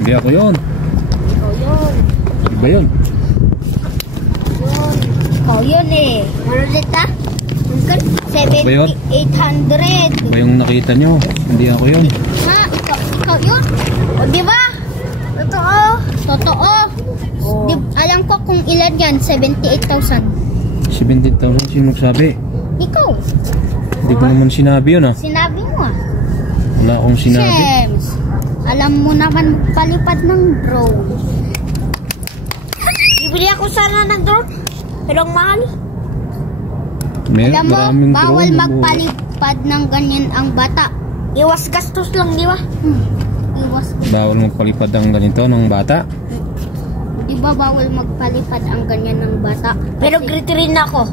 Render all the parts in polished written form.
Hindi ako yun. Ikaw yun. Iba yun. Ikaw yun eh. Ano dito? Uncle? 7,800. Iba yung nakita nyo. Hindi ako yun. Ha? Ikaw yun? O diba? Totoo. Totoo. Oh. Alam ko kung ilan yan. 78,000. 17,000. Sino nagsabi? Ikaw. Hindi ko naman sinabi yun ah. Sinabi mo ah. Wala akong sinabi. Shems, alam mo naman palipad ng drone. Bibili ako sana ng drone. Pero ang mahal. Alam mo, bawal magpalipad ng ganyan ang bata. Iwas gastos lang, di ba? Iwas gastos. Bawal magpalipad ang ganito ng bata? Di ba bawal magpalipad ang ganyan ng bata? Pero grade rin ako.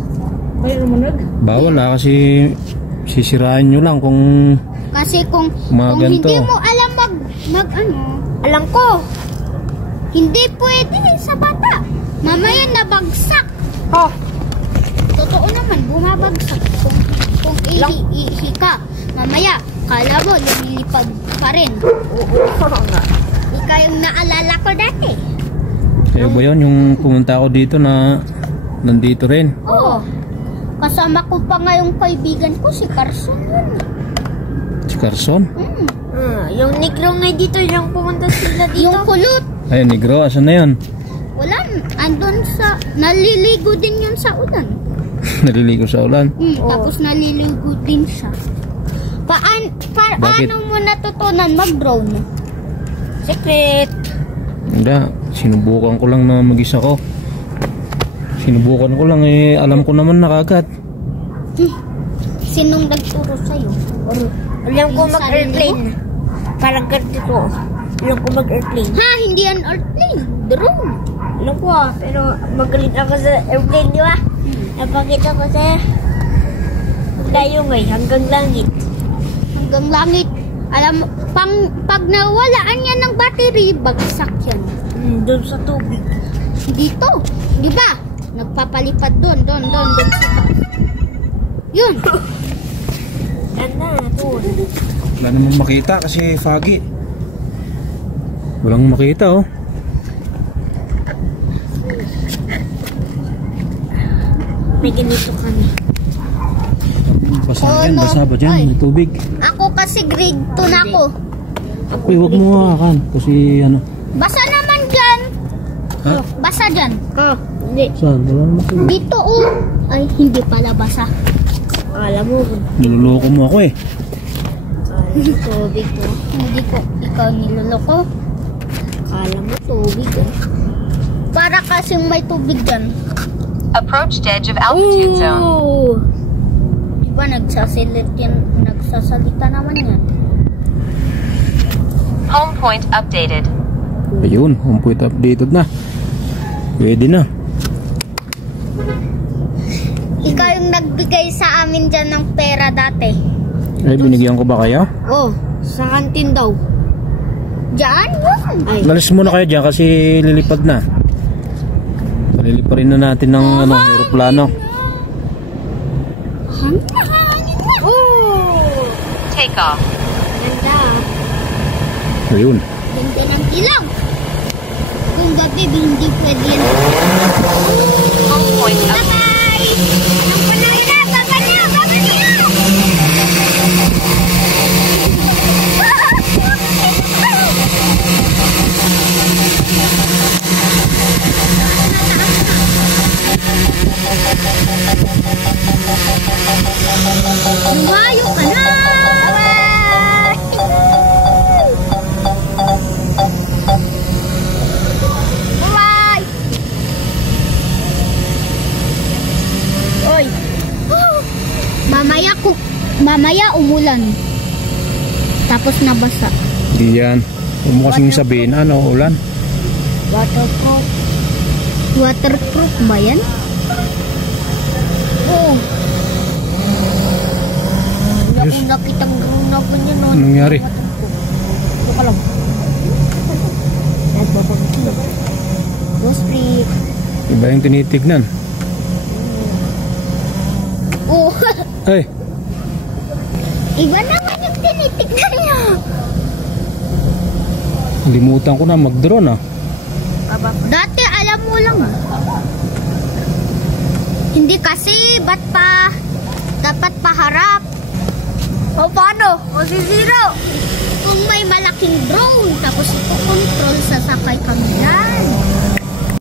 Bawal ah, kasi sisirain nyo lang kung kasi kung ganito. Hindi mo alam mag ano. Alam ko. Hindi pwede sa bata. Mamaya nabagsak. Oh. Totoo naman, bumabagsak. Kung ihi ka, mamaya, kala mo, lumilipad pa rin. Oo nga. Ikaw yung naalala ko dati. Sa'yo ba yun? Yung pumunta ako dito na nandito rin? Oo. Kasama ko pa nga yung kaibigan ko, si Carson yun. Si Carson? Yung negro nga dito, yung pumunta sila dito. Yung kulot. Ay, negro, asan na yun? Wala, andun sa, naliligo din yun sa ulan. Naliligo sa ulan? Tapos naliligo din siya. Paano mo natutunan mag-drone? Secret. Hindi, sinubukan ko lang na mag-isa ko. Sinubukan ko lang eh, alam ko naman na kagad. Sinong nagturo sa'yo? Alam ko mag-airplane. Parang ganito. Alam ko mag-airplane. Ha? Hindi yan airplane. Drone. Alam ko pero magaling ako sa airplane, di ba? Napakita ko sa layo ngayon, hanggang langit. Hanggang langit. Alam mo, pag nawalaan yan ng battery, bagsak yan. Doon sa tubig. Dito. Di ba? Nagpapalipad doon sa yun. Doon. Wala naman makita kasi foggy. Walang makita oh. May ganito kami. Basa yan, basa ba dyan? May tubig. Ako kasi grade 2 na ako. Uy, huwag mo hawakan kasi ano. Basa naman dyan. Ha? Basa dyan. Hindi. Saan? Wala naman tubig. Dito Ay, hindi pala basa. Alam mo. Niloloko mo ako eh. Tubig ko. Hindi ko ikaw niloloko. Alam mo tubig Para kasing may tubig dyan. Approached edge of altitude zone. Diba nagsasalita naman yan. Home point updated. Ayun, home point updated na. Pwede na. Ikaw yung nagbigay sa amin dyan ng pera dati. Ay, binigyan ko ba kayo? Oh, sa kantin daw. Diyan yun. Malis muna kayo dyan kasi lilipad na. Liliparin na natin ng aeroplano. Take off. Ganda. Ayun. Ganda ng ilaw. Kung gabi, hindi pwede yan. Home point updated. Bye-bye! Anong panay na? Baba niya! Baba niya! Lumayo ka na! Bye! Oy! Mamaya umulan. Tapos nabasa. Hindi yan. Huwag mo kasing sabihin, ulan. Waterproof. Waterproof ba yan? Oo. Hindi ako nakitang drone na ganyan. Anong nangyari? Buka lang. Nagbabagin. Go straight. Iba yung tinitignan. Oo. Ay, Iba naman yung tinitignan niya. Limutan ko na mag-drone ah. Dati alam mo lang ah. Hindi kasi, ba't pa dapat paharap? O paano? Masisira. Kung may malaking drone, tapos ito control sa sakay kami yan.